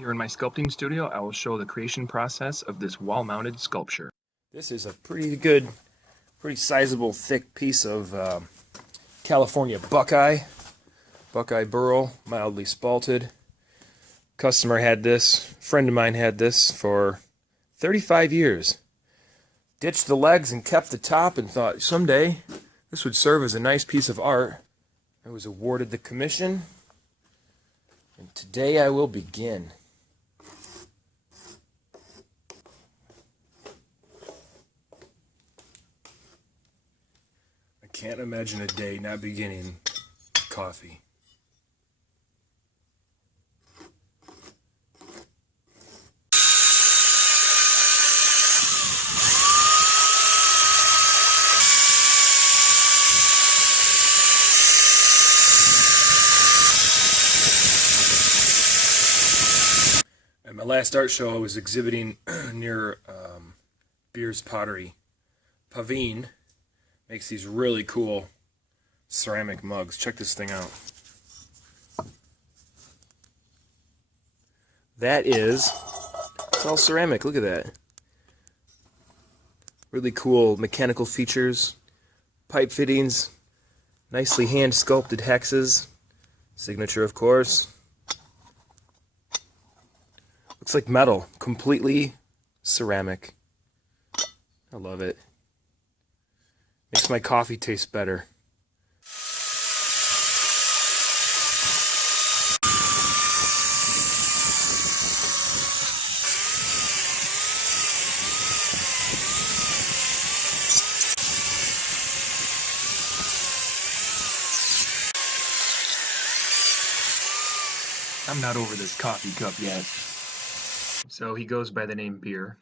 Here in my sculpting studio, I will show the creation process of this wall-mounted sculpture. This is a pretty sizable, thick piece of California Buckeye Burl, mildly spalted. Customer had this, friend of mine had this for 35 years. Ditched the legs and kept the top and thought someday this would serve as a nice piece of art. I was awarded the commission, and today I will begin. I can't imagine a day not beginning with coffee. At my last art show, I was exhibiting near Beer's Pottery. Pavine makes these really cool ceramic mugs. Check this thing out. It's all ceramic. Look at that. Really cool mechanical features, pipe fittings, nicely hand sculpted hexes, signature of course. Looks like metal, completely ceramic. I love it. Makes my coffee taste better. I'm not over this coffee cup yet. So he goes by the name Beer,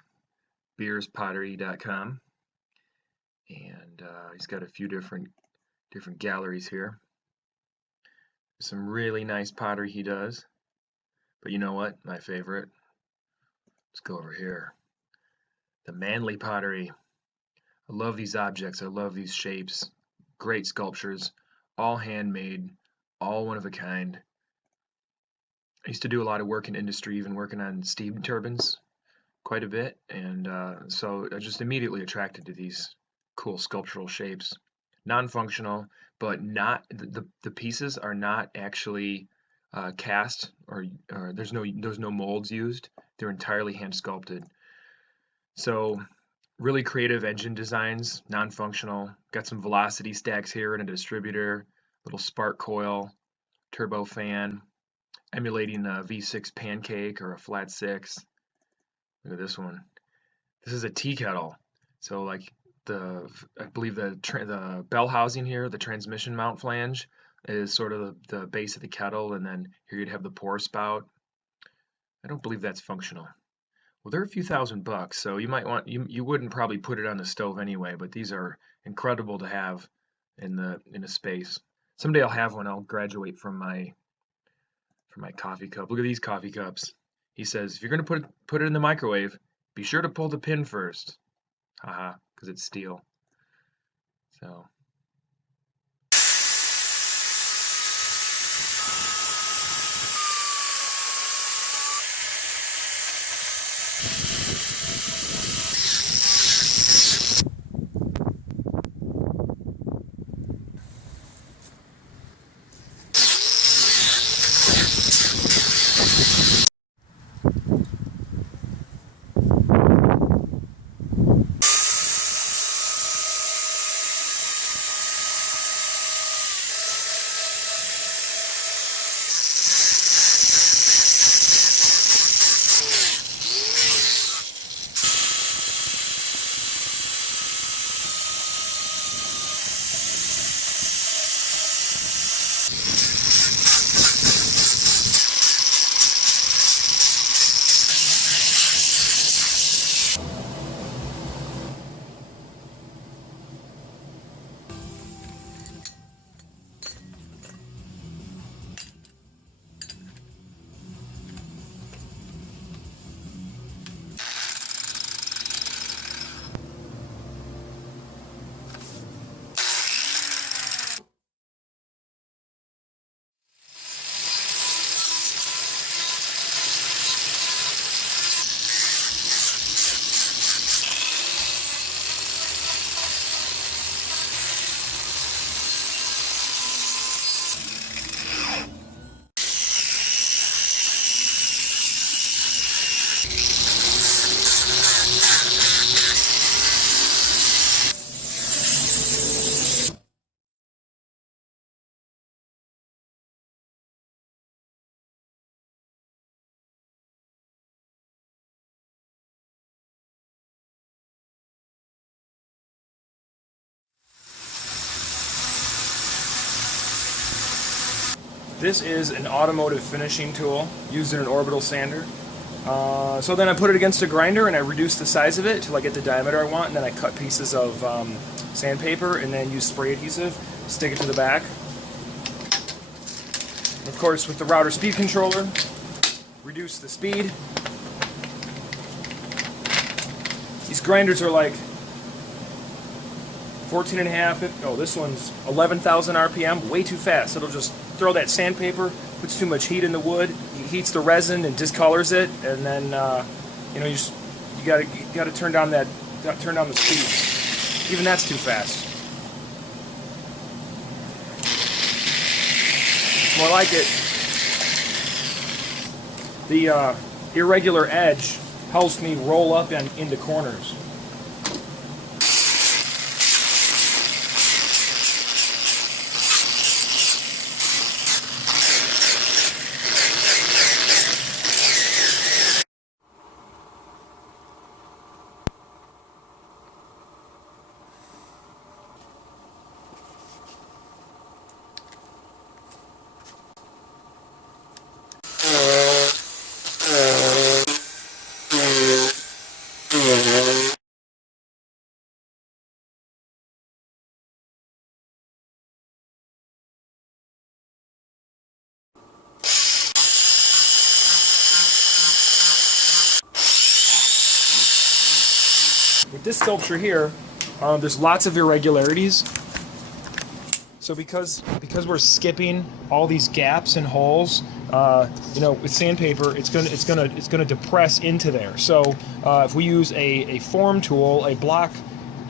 beerspottery.com, and he's got a few different galleries here. Some really nice pottery he does, but you know what? My favorite. Let's go over here. The manly pottery. I love these objects. I love these shapes. Great sculptures, all handmade, all one of a kind. I used to do a lot of work in industry, even working on steam turbines quite a bit, and so I just immediately attracted to these cool sculptural shapes. Non-functional, but not the pieces are not actually cast or there's no molds used. They're entirely hand sculpted. So really creative engine designs, non-functional. Got some velocity stacks here and a distributor, little spark coil, turbo fan, emulating a V6 pancake or a flat six. Look at this one. This is a tea kettle. So like I believe the bell housing here, the transmission mount flange, is sort of the base of the kettle, and then here you'd have the pour spout. I don't believe that's functional. Well, they're a few $1,000, so you wouldn't probably put it on the stove anyway, but these are incredible to have in a space. Someday I'll have one. I'll graduate from my coffee cup. Look at these coffee cups. He says, if you're going to put it in the microwave, be sure to pull the pin first. Haha, because it's steel. So. This is an automotive finishing tool used in an orbital sander. So then I put it against a grinder and I reduce the size of it till I get the diameter I want, and then I cut pieces of sandpaper and then use spray adhesive, stick it to the back. And of course, with the router speed controller, reduce the speed. These grinders are like 14.5, oh, this one's 11,000 RPM, way too fast. It'll just throw that sandpaper, puts too much heat in the wood, heats the resin and discolors it, and then you know, you gotta turn down the speed. Even that's too fast. It's more like it. The irregular edge helps me roll up and into corners. With this sculpture here, there's lots of irregularities. So because we're skipping all these gaps and holes, you know, with sandpaper, it's gonna depress into there. So if we use a form tool, a block,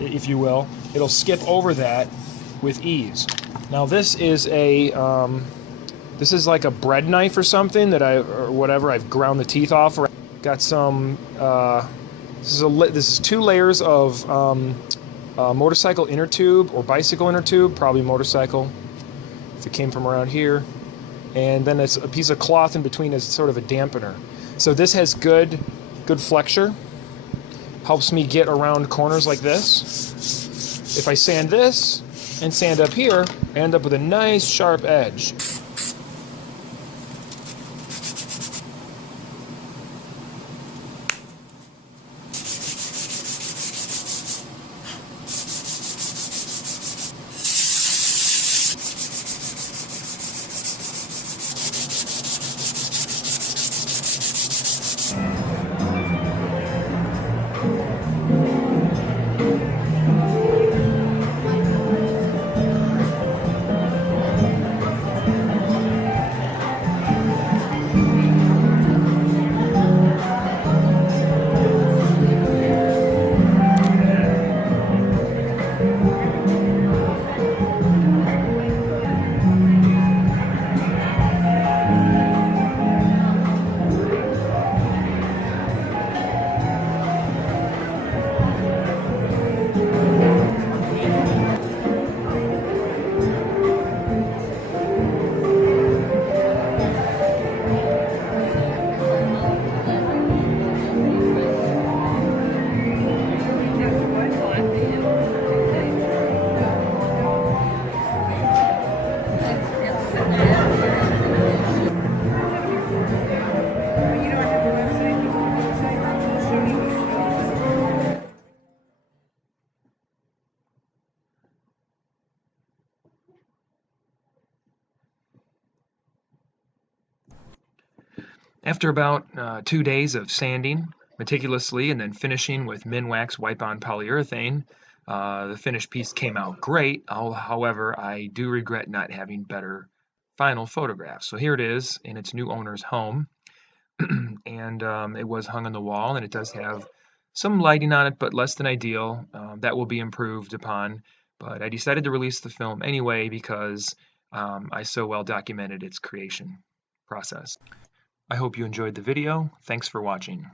if you will, it'll skip over that with ease. Now this is this is like a bread knife or something that or whatever. I've ground the teeth off. Or got some. This is 2 layers of motorcycle inner tube or bicycle inner tube, probably motorcycle if it came from around here, and then it's a piece of cloth in between as sort of a dampener. So this has good flexure, helps me get around corners like this. If I sand this and sand up here, I end up with a nice sharp edge. After about 2 days of sanding meticulously and then finishing with Minwax wipe-on polyurethane, the finished piece came out great. However, I do regret not having better final photographs. So here it is in its new owner's home, and it was hung on the wall, and it does have some lighting on it, but less than ideal. That will be improved upon, but I decided to release the film anyway because I so well documented its creation process. I hope you enjoyed the video. Thanks for watching.